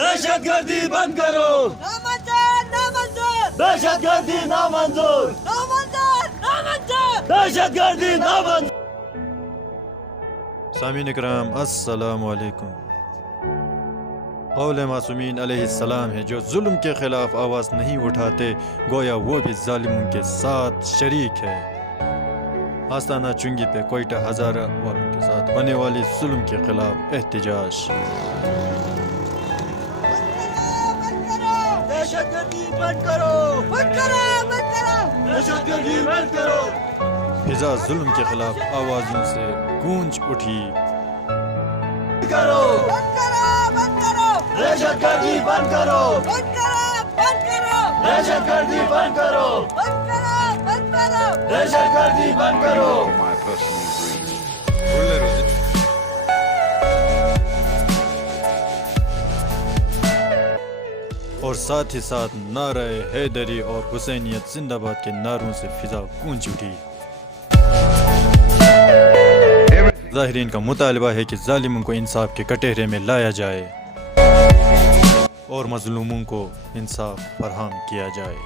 دہشت گردی بند کرو، دہشت گردی نامنظور، دہشت گردی نامنظور۔ سامعین اکرام السلام علیکم۔ قول معصومین علیہ السلام ہے جو ظلم کے خلاف آواز نہیں اٹھاتے گویا وہ بھی ظالموں کے ساتھ شریک ہے۔ آستانہ چنگی پہ کوئٹہ ہزارہ والوں کے ساتھ ہونے والی ظلم کے خلاف احتجاج۔ دہشت گردی بند کرو، دہشت گردی بند کرو۔ فضا ظلم کے خلاف آوازوں سے گونج اٹھی۔ کرو، دہشت گردی بند کرو، دہشت گردی بند کرو، دہشت گردی بند کرو۔ اور ساتھ ہی ساتھ نعرہ حیدری اور حسینیت زندہ باد کے نعروں سے فضا گونج اٹھی۔ ظاہرین کا مطالبہ ہے کہ ظالموں کو انصاف کے کٹہرے میں لایا جائے اور مظلوموں کو انصاف فراہم کیا جائے۔